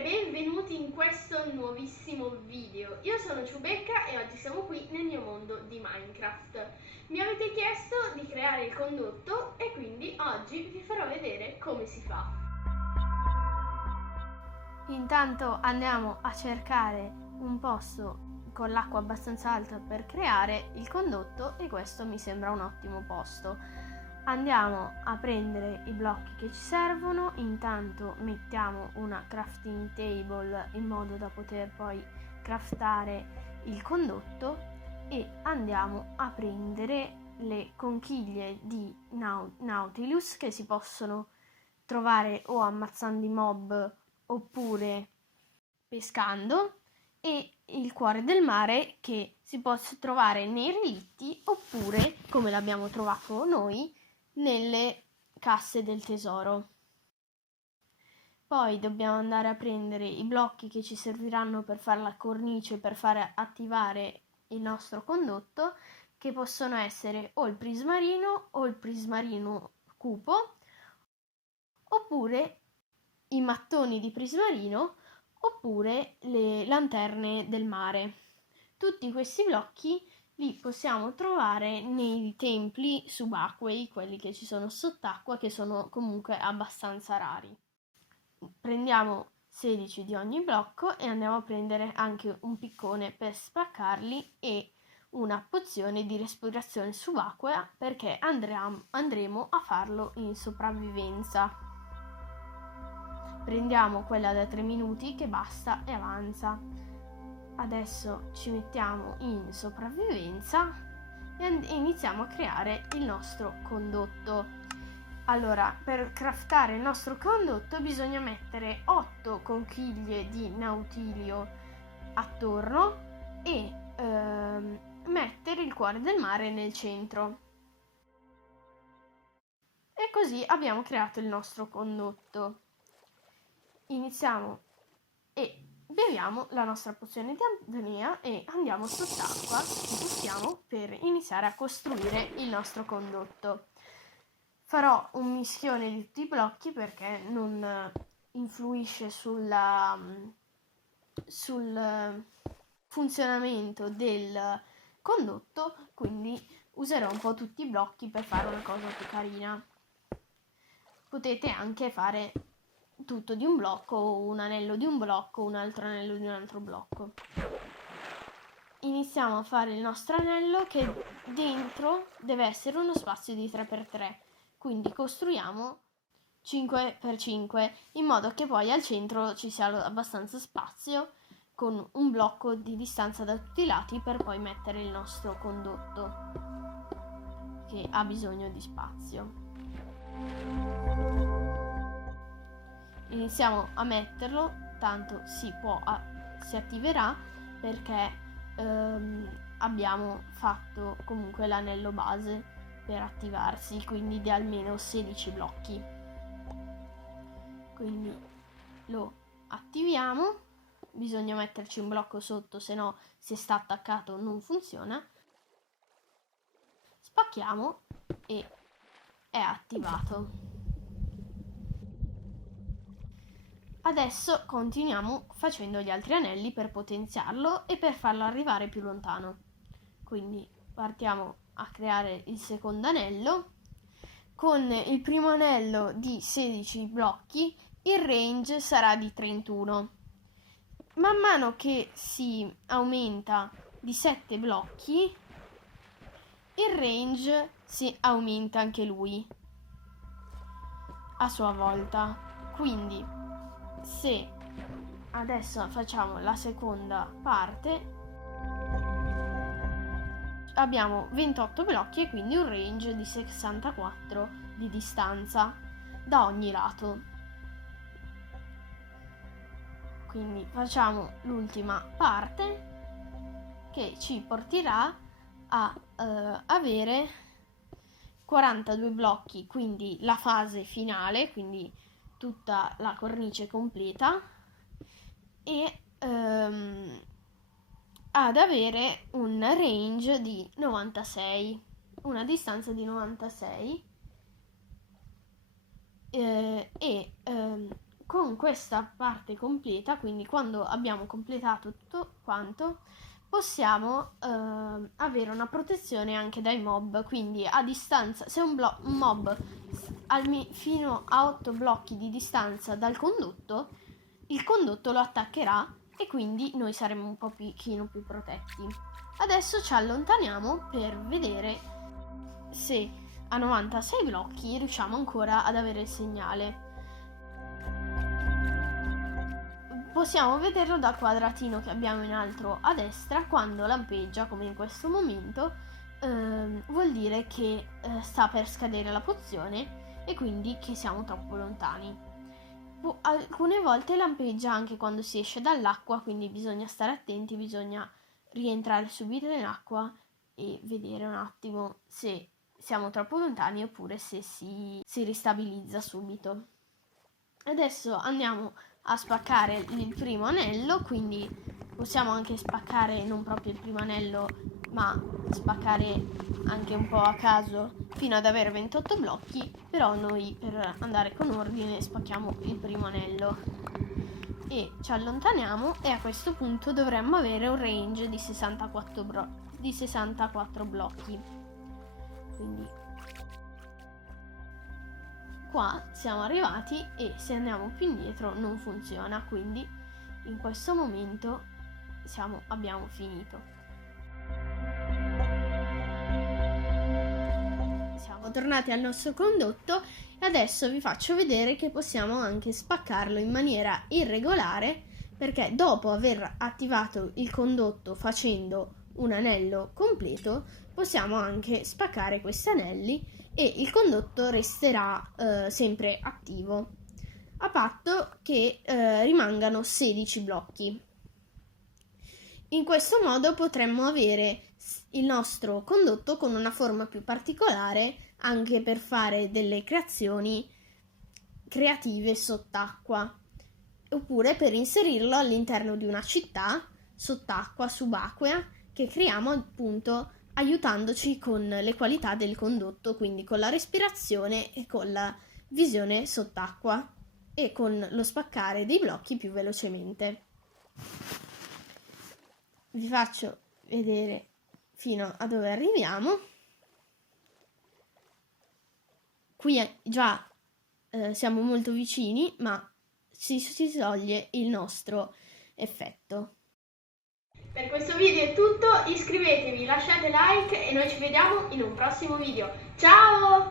e benvenuti in questo nuovissimo video. Io sono Ciubecca e oggi siamo qui nel mio mondo di Minecraft. Mi avete chiesto di creare il condotto e quindi oggi vi farò vedere come si fa. Intanto andiamo a cercare un posto con l'acqua abbastanza alta per creare il condotto e questo mi sembra un ottimo posto. Andiamo a prendere i blocchi che ci servono, intanto mettiamo una crafting table in modo da poter poi craftare il condotto e andiamo a prendere le conchiglie di Nautilus che si possono trovare o ammazzando i mob oppure pescando e il cuore del mare che si può trovare nei relitti oppure, come l'abbiamo trovato noi, nelle casse del tesoro. Poi dobbiamo andare a prendere i blocchi che ci serviranno per fare la cornice, per far attivare il nostro condotto, che possono essere o il prismarino o il prismarino cupo, oppure i mattoni di prismarino oppure le lanterne del mare. Tutti questi blocchi li possiamo trovare nei templi subacquei, quelli che ci sono sott'acqua, che sono comunque abbastanza rari. Prendiamo 16 di ogni blocco e andiamo a prendere anche un piccone per spaccarli e una pozione di respirazione subacquea perché andremo a farlo in sopravvivenza. Prendiamo quella da 3 minuti che basta e avanza. Adesso ci mettiamo in sopravvivenza e iniziamo a creare il nostro condotto. Allora, per craftare il nostro condotto bisogna mettere 8 conchiglie di nautilio attorno e mettere il cuore del mare nel centro. E così abbiamo creato il nostro condotto. Iniziamo e beviamo la nostra pozione di apnea e andiamo sott'acqua, ci buttiamo per iniziare a costruire il nostro condotto. Farò un mischione di tutti i blocchi perché non influisce sul funzionamento del condotto, quindi userò un po' tutti i blocchi per fare una cosa più carina. Potete anche fare tutto di un blocco, un anello di un blocco, un altro anello di un altro blocco. Iniziamo a fare il nostro anello che dentro deve essere uno spazio di 3x3, quindi costruiamo 5x5 in modo che poi al centro ci sia abbastanza spazio con un blocco di distanza da tutti i lati per poi mettere il nostro condotto che ha bisogno di spazio. Iniziamo a metterlo, tanto si attiverà perché abbiamo fatto comunque l'anello base per attivarsi, quindi di almeno 16 blocchi. Quindi lo attiviamo, bisogna metterci un blocco sotto, se no se sta attaccato non funziona. Spacchiamo e è attivato. Adesso continuiamo facendo gli altri anelli per potenziarlo e per farlo arrivare più lontano. Quindi partiamo a creare il secondo anello. Con il primo anello di 16 blocchi il range sarà di 31. Man mano che si aumenta di 7 blocchi il range si aumenta anche lui a sua volta. Quindi se adesso facciamo la seconda parte abbiamo 28 blocchi e quindi un range di 64 di distanza da ogni lato. Quindi facciamo l'ultima parte che ci porterà a avere 42 blocchi, quindi la fase finale, quindi tutta la cornice completa e ad avere un range di 96, una distanza di 96 e con questa parte completa, quindi quando abbiamo completato tutto quanto, possiamo avere una protezione anche dai mob, quindi a distanza, se un mob fino a 8 blocchi di distanza dal condotto, il condotto lo attaccherà e quindi noi saremo un pochino più protetti. Adesso ci allontaniamo per vedere se a 96 blocchi riusciamo ancora ad avere il segnale. Possiamo vederlo dal quadratino che abbiamo in alto a destra. Quando lampeggia, come in questo momento, vuol dire che sta per scadere la pozione e quindi che siamo troppo lontani. Alcune volte lampeggia anche quando si esce dall'acqua, quindi bisogna stare attenti, bisogna rientrare subito in acqua e vedere un attimo se siamo troppo lontani oppure se si ristabilizza subito. Adesso andiamo a spaccare il primo anello, quindi possiamo anche spaccare non proprio il primo anello, ma spaccare anche un po' a caso fino ad avere 28 blocchi, però noi per andare con ordine spacchiamo il primo anello e ci allontaniamo e a questo punto dovremmo avere un range di 64 blocchi. Quindi qua siamo arrivati e se andiamo più indietro non funziona, quindi in questo momento abbiamo finito. Siamo tornati al nostro condotto e adesso vi faccio vedere che possiamo anche spaccarlo in maniera irregolare, perché dopo aver attivato il condotto facendo un anello completo possiamo anche spaccare questi anelli e il condotto resterà sempre attivo, a patto che rimangano 16 blocchi. In questo modo potremmo avere il nostro condotto con una forma più particolare anche per fare delle creazioni creative sott'acqua, oppure per inserirlo all'interno di una città sott'acqua, subacquea, che creiamo appunto aiutandoci con le qualità del condotto, quindi con la respirazione e con la visione sott'acqua e con lo spaccare dei blocchi più velocemente. Vi faccio vedere fino a dove arriviamo. Qui già siamo molto vicini, ma si toglie il nostro effetto. Per questo video è tutto, iscrivetevi, lasciate like e noi ci vediamo in un prossimo video. Ciao!